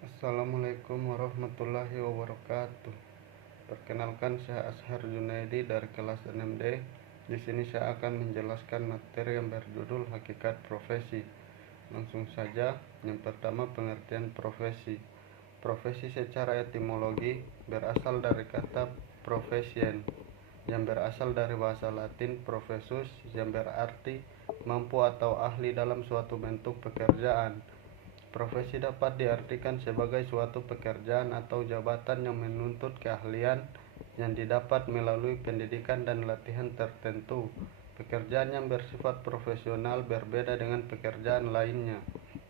Assalamualaikum warahmatullahi wabarakatuh. Perkenalkan, saya Ashar Junaidi dari kelas 6D. Di sini saya akan menjelaskan materi yang berjudul Hakikat Profesi. Langsung saja. Yang pertama, pengertian profesi. Profesi secara etimologi berasal dari kata profession yang berasal dari bahasa Latin professus yang berarti mampu atau ahli dalam suatu bentuk pekerjaan. Profesi dapat diartikan sebagai suatu pekerjaan atau jabatan yang menuntut keahlian yang didapat melalui pendidikan dan latihan tertentu. Pekerjaan yang bersifat profesional berbeda dengan pekerjaan lainnya,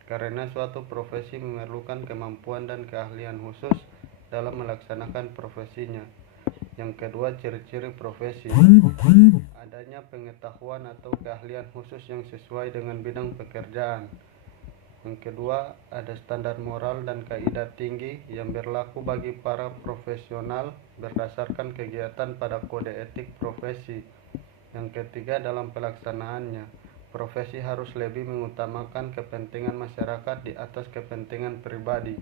karena suatu profesi memerlukan kemampuan dan keahlian khusus dalam melaksanakan profesinya. Yang kedua, ciri-ciri profesi. Adanya pengetahuan atau keahlian khusus yang sesuai dengan bidang pekerjaan. Yang kedua, ada standar moral dan kaidah tinggi yang berlaku bagi para profesional berdasarkan kegiatan pada kode etik profesi. Yang ketiga, dalam pelaksanaannya, profesi harus lebih mengutamakan kepentingan masyarakat di atas kepentingan pribadi.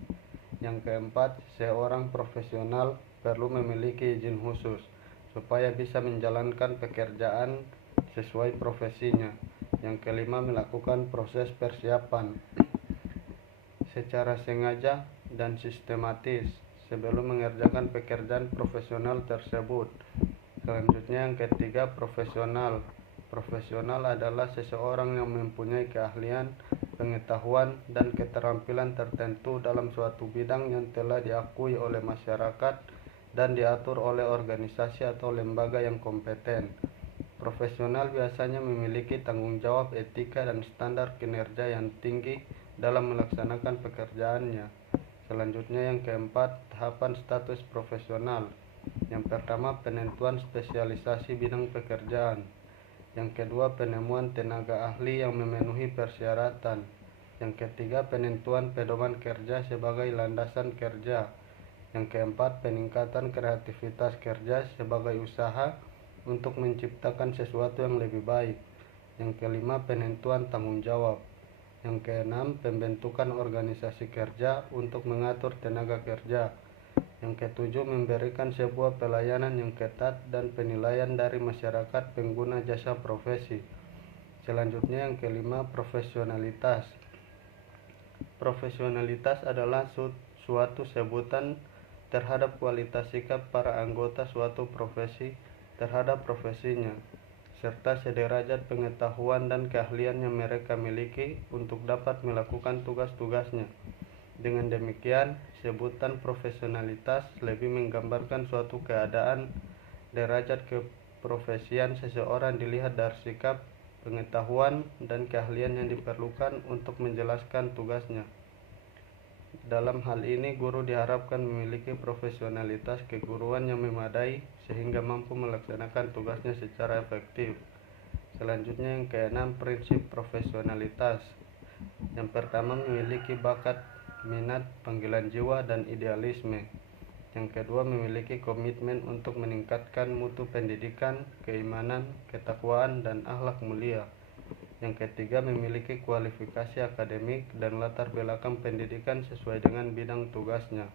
Yang keempat, seorang profesional perlu memiliki izin khusus supaya bisa menjalankan pekerjaan sesuai profesinya. Yang kelima, melakukan proses persiapan secara sengaja dan sistematis sebelum mengerjakan pekerjaan profesional tersebut. Selanjutnya, yang ketiga, profesional. Profesional adalah seseorang yang mempunyai keahlian, pengetahuan, dan keterampilan tertentu dalam suatu bidang yang telah diakui oleh masyarakat dan diatur oleh organisasi atau lembaga yang kompeten. Profesional biasanya memiliki tanggung jawab etika dan standar kinerja yang tinggi dalam melaksanakan pekerjaannya. Selanjutnya, yang keempat, tahapan status profesional. Yang pertama, penentuan spesialisasi bidang pekerjaan. Yang kedua, penemuan tenaga ahli yang memenuhi persyaratan. Yang ketiga, penentuan pedoman kerja sebagai landasan kerja. Yang keempat, peningkatan kreativitas kerja sebagai usaha untuk menciptakan sesuatu yang lebih baik. Yang kelima, penentuan tanggung jawab. Yang keenam, pembentukan organisasi kerja untuk mengatur tenaga kerja. Yang ketujuh, memberikan sebuah pelayanan yang ketat dan penilaian dari masyarakat pengguna jasa profesi. Selanjutnya, yang kelima, profesionalitas. Profesionalitas adalah suatu sebutan terhadap kualitas sikap para anggota suatu profesi terhadap profesinya, serta sederajat pengetahuan dan keahlian yang mereka miliki untuk dapat melakukan tugas-tugasnya. Dengan demikian, sebutan profesionalitas lebih menggambarkan suatu keadaan derajat keprofesian seseorang dilihat dari sikap, pengetahuan, dan keahlian yang diperlukan untuk menjelaskan tugasnya. Dalam hal ini, guru diharapkan memiliki profesionalitas keguruan yang memadai sehingga mampu melaksanakan tugasnya secara efektif. Selanjutnya, yang keenam, prinsip profesionalitas. Yang pertama, memiliki bakat, minat, panggilan jiwa, dan idealisme. Yang kedua, memiliki komitmen untuk meningkatkan mutu pendidikan, keimanan, ketakwaan, dan akhlak mulia. Yang ketiga, memiliki kualifikasi akademik dan latar belakang pendidikan sesuai dengan bidang tugasnya.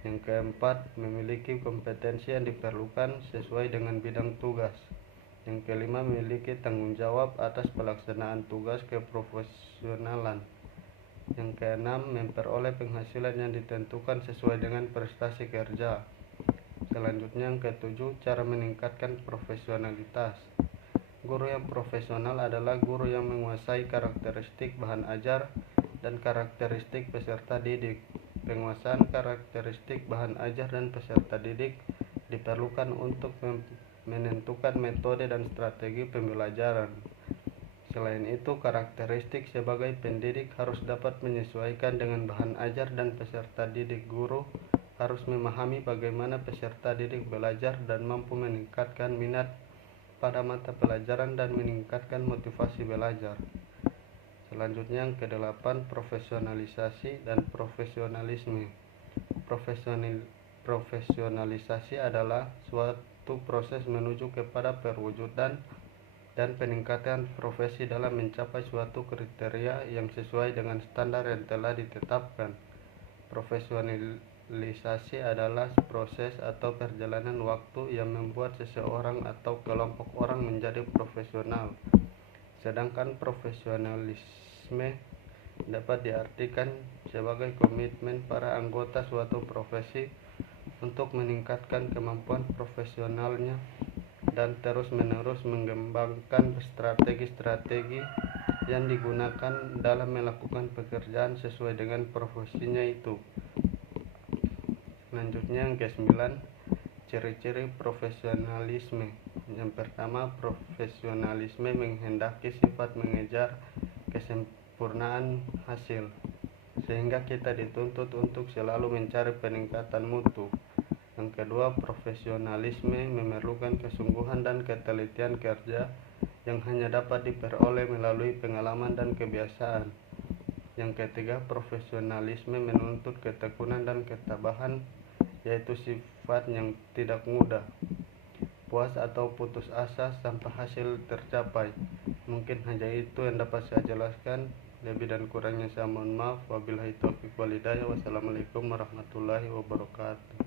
Yang keempat, memiliki kompetensi yang diperlukan sesuai dengan bidang tugas. Yang kelima, memiliki tanggung jawab atas pelaksanaan tugas keprofesionalan. Yang keenam, memperoleh penghasilan yang ditentukan sesuai dengan prestasi kerja. Selanjutnya, yang ketujuh, cara meningkatkan profesionalitas. Guru yang profesional adalah guru yang menguasai karakteristik bahan ajar dan karakteristik peserta didik. Penguasaan karakteristik bahan ajar dan peserta didik diperlukan untuk menentukan metode dan strategi pembelajaran. Selain itu, karakteristik sebagai pendidik harus dapat menyesuaikan dengan bahan ajar dan peserta didik. Guru harus memahami bagaimana peserta didik belajar dan mampu meningkatkan minat pada mata pelajaran dan meningkatkan motivasi belajar. Selanjutnya, yang kedelapan, profesionalisasi dan profesionalisme. Profesionalisasi adalah suatu proses menuju kepada perwujudan dan peningkatan profesi dalam mencapai suatu kriteria yang sesuai dengan standar yang telah ditetapkan. Profesionalisasi adalah proses atau perjalanan waktu yang membuat seseorang atau kelompok orang menjadi profesional. Sedangkan profesionalisme dapat diartikan sebagai komitmen para anggota suatu profesi untuk meningkatkan kemampuan profesionalnya dan terus-menerus mengembangkan strategi-strategi yang digunakan dalam melakukan pekerjaan sesuai dengan profesinya itu. Selanjutnya yang ke-9, ciri-ciri profesionalisme. Yang pertama, profesionalisme menghendaki sifat mengejar kesempurnaan hasil, sehingga kita dituntut untuk selalu mencari peningkatan mutu. Yang kedua, profesionalisme memerlukan kesungguhan dan ketelitian kerja yang hanya dapat diperoleh melalui pengalaman dan kebiasaan. Yang ketiga, profesionalisme menuntut ketekunan dan ketabahan, yaitu sifat yang tidak mudah puas atau putus asa sampai hasil tercapai. Mungkin hanya itu yang dapat saya jelaskan. Lebih dan kurangnya saya mohon maaf. Wabillahi taufiq wal hidayah. Wassalamualaikum warahmatullahi wabarakatuh.